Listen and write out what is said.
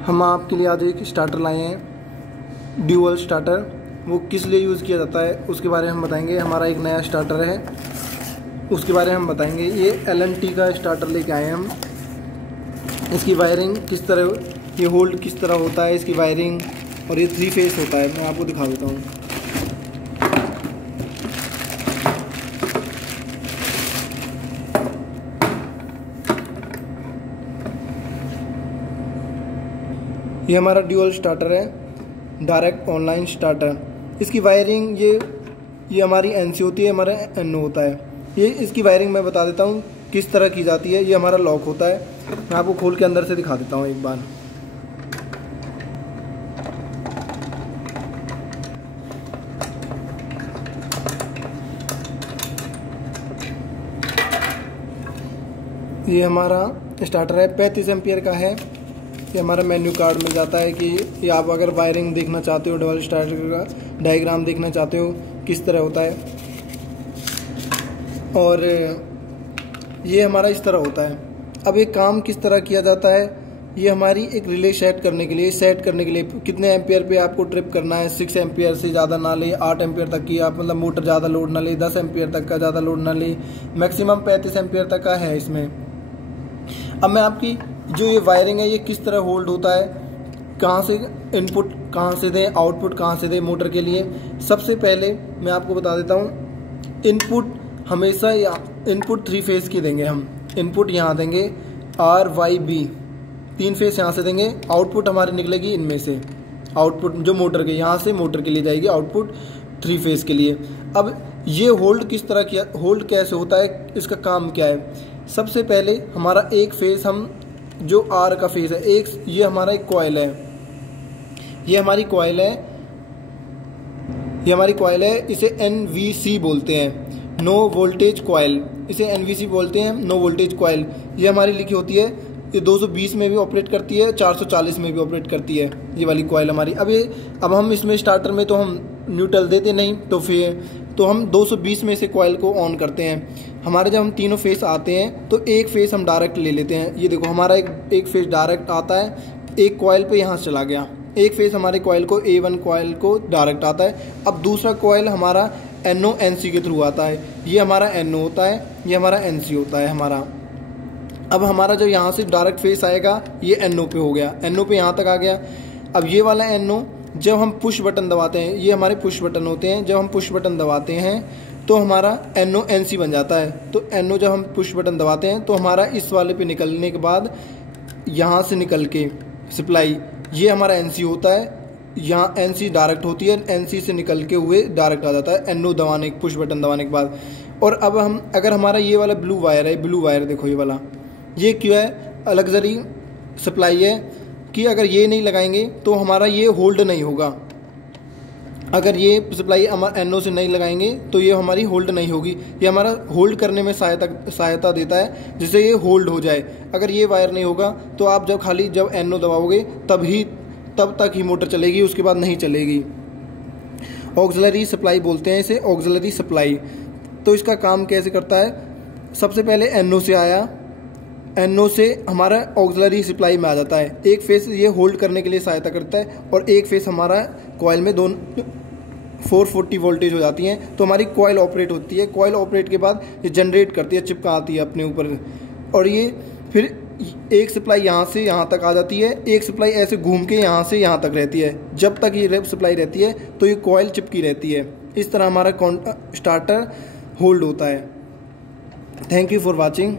हम आपके लिए आज एक स्टार्टर लाए हैं, ड्यूअल स्टार्टर। वो किस लिए यूज़ किया जाता है उसके बारे में हम बताएंगे। हमारा एक नया स्टार्टर है, उसके बारे में हम बताएंगे। ये LNT का स्टार्टर लेके आए हैं हम। इसकी वायरिंग किस तरह, ये होल्ड किस तरह होता है, इसकी वायरिंग, और ये 3 फेस होता है। मैं आपको दिखा देता हूँ। ये हमारा ड्यूअल स्टार्टर है, डायरेक्ट ऑनलाइन स्टार्टर। इसकी वायरिंग ये हमारी NC होती है, हमारा NO होता है। ये इसकी वायरिंग मैं बता देता हूँ किस तरह की जाती है। ये हमारा लॉक होता है, मैं आपको खोल के अंदर से दिखा देता हूँ एक बार। ये हमारा स्टार्टर है, 35 एम्पियर का है। ये हमारा मेन्यू कार्ड मिल जाता है कि ये आप अगर वायरिंग देखना चाहते हो, डबल स्टार्टर का डायग्राम देखना चाहते हो किस तरह होता है। और ये हमारा इस तरह होता है। अब ये काम किस तरह किया जाता है, ये हमारी एक रिले सेट करने के लिए कितने एम्पियर पे आपको ट्रिप करना है। 6 एम्पियर से ज़्यादा ना ले, 8 एम्पियर तक की आप मतलब मोटर ज़्यादा लोड ना ले, 10 एम्पियर तक का ज़्यादा लोड ना ले, मैक्सिमम 35 एम्पियर तक का है इसमें। अब मैं आपकी जो ये वायरिंग है ये किस तरह होल्ड होता है, कहाँ से इनपुट कहाँ से दें, आउटपुट कहाँ से दें मोटर के लिए। सबसे पहले मैं आपको बता देता हूँ, इनपुट हमेशा इनपुट 3 फेस की देंगे हम। इनपुट यहाँ देंगे RYB, 3 फेस यहाँ से देंगे। आउटपुट हमारी निकलेगी इनमें से, आउटपुट जो मोटर के यहाँ से मोटर के लिए जाएगी, आउटपुट 3 फेस के लिए। अब ये होल्ड किस तरह किया, होल्ड कैसे होता है, इसका काम क्या है। सबसे पहले हमारा एक फेस, हम जो R का फेस है, ये हमारा एक कॉइल है, ये हमारी कॉइल है, इसे NVC बोलते हैं, नो वोल्टेज कॉइल। इसे NVC बोलते हैं, नो वोल्टेज कॉइल। ये हमारी लिखी होती है, ये 220 में भी ऑपरेट करती है, 440 में भी ऑपरेट करती है ये वाली कॉइल हमारी। अब हम इसमें स्टार्टर में तो हम न्यूट्रल देते नहीं, तो हम 220 में से कॉइल को ऑन करते हैं। हमारे जब हम तीनों फेस आते हैं तो एक फेस हम डायरेक्ट ले लेते हैं। ये देखो हमारा एक फेस डायरेक्ट आता है, एक कॉइल पे यहाँ से चला गया। एक फेस हमारे कॉइल को A1 कॉइल को डायरेक्ट आता है। अब दूसरा कॉइल हमारा NO NC के थ्रू आता है। ये हमारा NO होता है, ये हमारा NC होता है हमारा। अब हमारा जब यहाँ से डायरेक्ट फेस आएगा, ये NO पे हो गया, NO पे यहाँ तक आ गया। अब ये वाला NO जब हम पुश बटन दबाते हैं, ये हमारे पुश बटन होते हैं, जब हम पुश बटन दबाते हैं तो हमारा NO NC बन जाता है। तो NO जब हम पुश बटन दबाते हैं तो हमारा इस वाले पे निकलने के बाद यहाँ से निकल के सप्लाई, ये हमारा NC होता है। यहाँ NC डायरेक्ट होती है, NC से निकल के हुए डायरेक्ट आ जाता है NO दबाने, पुश बटन दबाने के बाद। और अब अगर हमारा ये वाला ब्लू वायर देखो, ये वाला, ये क्यों है, लग्जरी सप्लाई है कि अगर ये नहीं लगाएंगे तो हमारा ये होल्ड नहीं होगा। अगर ये सप्लाई हमारा NO से नहीं लगाएंगे तो ये हमारी होल्ड नहीं होगी। ये हमारा होल्ड करने में सहायता देता है, जिससे ये होल्ड हो जाए। अगर ये वायर नहीं होगा तो आप जब NO दबाओगे तब तक ही मोटर चलेगी, उसके बाद नहीं चलेगी। ऑक्सिलरी सप्लाई बोलते हैं इसे, ऑक्सिलरी सप्लाई। तो इसका काम कैसे करता है, सबसे पहले NO से आया, NO से हमारा ऑक्सिलरी सप्लाई में आ जाता है। एक फेस ये होल्ड करने के लिए सहायता करता है और एक फेस हमारा कॉइल में 440 वोल्टेज हो जाती हैं, तो हमारी कॉइल ऑपरेट होती है। कॉइल ऑपरेट के बाद ये जनरेट करती है, चिपका आती है अपने ऊपर, और ये फिर एक सप्लाई यहाँ से यहाँ तक आ जाती है, एक सप्लाई ऐसे घूम के यहाँ से यहाँ तक रहती है। जब तक ये सप्लाई रहती है तो ये कॉइल चिपकी रहती है। इस तरह हमारा स्टार्टर होल्ड होता है। Thank you for watching.